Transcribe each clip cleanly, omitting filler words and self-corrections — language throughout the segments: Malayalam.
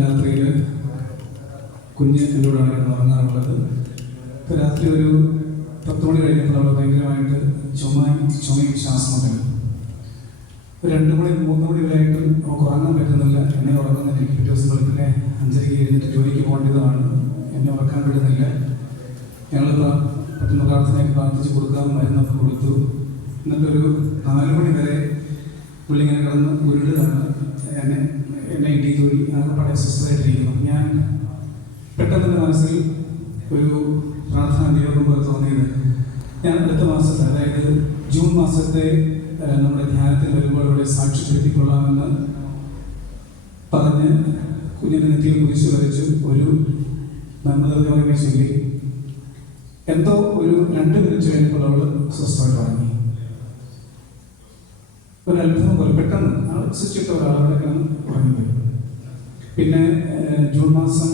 രാത്രിയിൽ കുഞ്ഞ് എന്നോടാണ് ഉറങ്ങാറുള്ളത്. ഇപ്പോൾ രാത്രി ഒരു 10 മണി കഴിഞ്ഞപ്പോൾ അവൾ ഭയങ്കരമായിട്ട് ചുമയും ശ്വാസമുട്ടലും. ഒരു 2 മണി 3 മണി വരെയായിട്ടും നമുക്ക് ഉറങ്ങാൻ പറ്റുന്നില്ല. എന്നെ ഉറങ്ങുന്നില്ല. എനിക്ക് പിറ്റേ ദിവസം വെളുപ്പിനെ 5:30 എഴുന്നിട്ട് ജോലിക്ക് പോകേണ്ടതാണ്. എന്നെ ഉറക്കാൻ പറ്റുന്നില്ല. ഞങ്ങൾ പറ്റുന്ന പ്രാർത്ഥനയൊക്കെ പ്രാർത്ഥിച്ച് കൊടുക്കാൻ മരുന്നൊക്കെ കൊടുത്തു. എന്നിട്ടൊരു 4 മണി വരെ പുള്ളിങ്ങനെ കിടന്ന് ഉരുടുകയാണ്. എന്നെ ഇടി തൊഴി ആകെപ്പാടെ അസ്വസ്ഥമായിട്ടിരിക്കുന്നു. ഞാൻ പെട്ടെന്ന് എൻ്റെ മനസ്സിൽ ഒരു പ്രാർത്ഥനാ നിയോഗം പോലെ തോന്നിയത്, ഞാൻ അടുത്ത മാസത്തെ, അതായത് ജൂൺ മാസത്തെ നമ്മുടെ ധ്യാനത്തിൽ വരുമ്പോൾ ഇവിടെ സാക്ഷ്യപ്പെടുത്തിക്കൊള്ളാമെന്ന് പറഞ്ഞ് കുഞ്ഞിൻ്റെ നെറ്റിയിൽ കുരിശ് വരച്ചു ഒരു നന്മതയോടെ ചൊല്ലി. എന്തോ ഒരു 2 മിനിറ്റ് കഴിഞ്ഞപ്പോൾ അവൾ സ്വസ്ഥമായിട്ട് ഉറങ്ങി. ഒരു അത്ഭുതം പോലെ പെട്ടെന്ന് ആൾ സ്വിച്ചിട്ട ഒരാളുടെ ഉറങ്ങിപ്പോയി. പിന്നെ ജൂൺ മാസം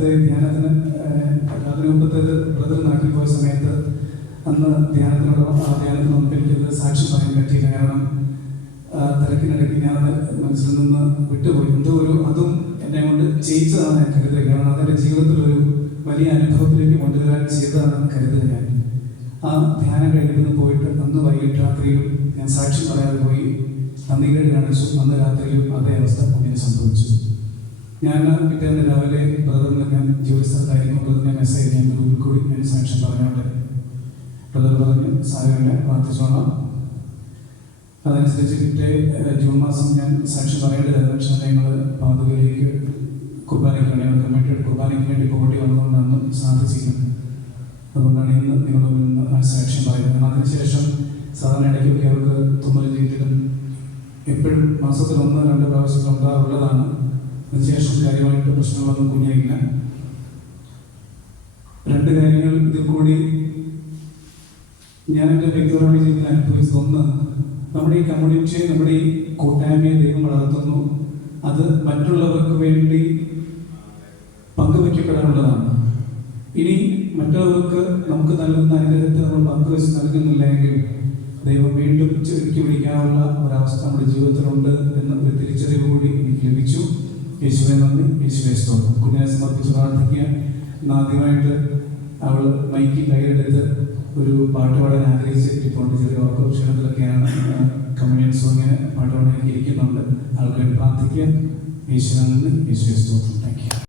ധ്യാനത്തിന് അതിന് മുമ്പത്തേത് ബ്രദർ നാട്ടിൽ പോയ സമയത്ത് അന്ന് ധ്യാനത്തിന് മുമ്പ് എനിക്കത് സാക്ഷി പറയാൻ പറ്റിയില്ല. കാരണം തിരക്കിനിടയ്ക്ക് ഞാൻ മനസ്സിൽ നിന്ന് വിട്ടുപോയി. എന്തോ അതും എന്നെ കൊണ്ട് ചെയ്യിച്ചതാണ് ഞാൻ കരുതുക. കാരണം അതെൻ്റെ ജീവിതത്തിലൊരു വലിയ അനുഭവത്തിലേക്ക് കൊണ്ടുവരാൻ ചെയ്തതാണെന്ന് കരുതുക. ഞാൻ ആ ധ്യാനം കഴിഞ്ഞിട്ട് പോയിട്ട് അന്ന് വൈകിട്ട് രാത്രിയിൽ ഞാൻ സാക്ഷി പറയാതെ പോയി നന്ദികേട് കാണിച്ചു. അന്ന് രാത്രിയിലും അതേ അവസ്ഥ കുഞ്ഞിന് സംഭവിച്ചു. ഞാൻ പിറ്റേന്ന് രാവിലെ ബ്രദറിന് ഞാൻ ജോലി സ്ഥലത്തായിരുന്നു. ബ്രദറിനെ മെസ്സേജ് ഞാൻ ഗ്രൂപ്പിൽ കൂടി ഞാൻ സാക്ഷ്യം പറഞ്ഞോട്ടെ. ബ്രദർ പറഞ്ഞ് സാരമില്ല, പ്രാർത്ഥിച്ചോളാം. അതനുസരിച്ച് പിറ്റേ ജൂൺ മാസം ഞാൻ സാക്ഷ്യം പറയേണ്ടതായിരുന്നു. പക്ഷേ ഞങ്ങൾ പാതുകയിലേക്ക് കുർബാനയ്ക്ക് വേണ്ടി കമ്മിറ്റിയുടെ കുർബാനയ്ക്ക് വേണ്ടി പോകേണ്ടി വന്നുകൊണ്ട് അന്ന് സാധിച്ചില്ല. അതുകൊണ്ടാണ് ഇന്ന് നിങ്ങളുടെ മുന്നിൽ ആ സാക്ഷ്യം പറയുന്നത്. അതിനുശേഷം സാധാരണ ഇടയ്ക്കൊക്കെ അവർക്ക് തുമ്മൽ ചെയ്തിട്ടും എപ്പോഴും മാസത്തിൽ 1-2 പ്രാവശ്യം ഉണ്ടാറുള്ളതാണ്. അതിനുശേഷം കാര്യമായിട്ട് പ്രശ്നങ്ങളൊന്നും കുഞ്ഞില്ല. 2 കാര്യങ്ങൾ ഇതിൽ കൂടി ഞാൻ എൻ്റെ വ്യക്തിപരമായ ജീവിതത്തിൽ അനുഭവിച്ചത്. ഒന്ന്, നമ്മുടെ ഈ കമ്മ്യൂണിറ്റിയെ, നമ്മുടെ ഈ കൂട്ടായ്മയെ ദൈവം വളർത്തുന്നു. അത് മറ്റുള്ളവർക്ക് വേണ്ടി പങ്കുവയ്ക്കപ്പെടാനുള്ളതാണ്. ഇനി മറ്റുള്ളവർക്ക് നമുക്ക് നൽകുന്ന അനുഗ്രഹത്തെ നമ്മൾ പങ്കുവെച്ച് നൽകുന്നില്ലെങ്കിൽ ദൈവം വീണ്ടും ചുരുക്കി പിടിക്കാനുള്ള ഒരവസ്ഥ നമ്മുടെ ജീവിതത്തിലുണ്ട് എന്ന ഒരു തിരിച്ചറിവ് കൂടി എനിക്ക് ലഭിച്ചു. യേശുവെ നന്ദി, യേശുവെ സ്തോത്രം. കുഞ്ഞിനെ സമർപ്പിച്ച് പ്രാർത്ഥിക്കുക. ആദ്യമായിട്ട് അവൾ മൈക്ക് കയ്യിലെടുത്ത് ഒരു പാട്ട് പാടാൻ ആഗ്രഹിച്ചിട്ടുണ്ട്. ചെറിയ ഉറക്ക ക്ഷണത്തിലൊക്കെയാണ് കമ്മ്യൂണിയൻ സോങ്ങിന് പാട്ട് പാടാൻ ഇരിക്കുന്നുണ്ട്. ആൾക്കാർ പ്രാർത്ഥിക്കുക. യേശുവെ നന്ദി, യേശുവെ സ്തോത്രം.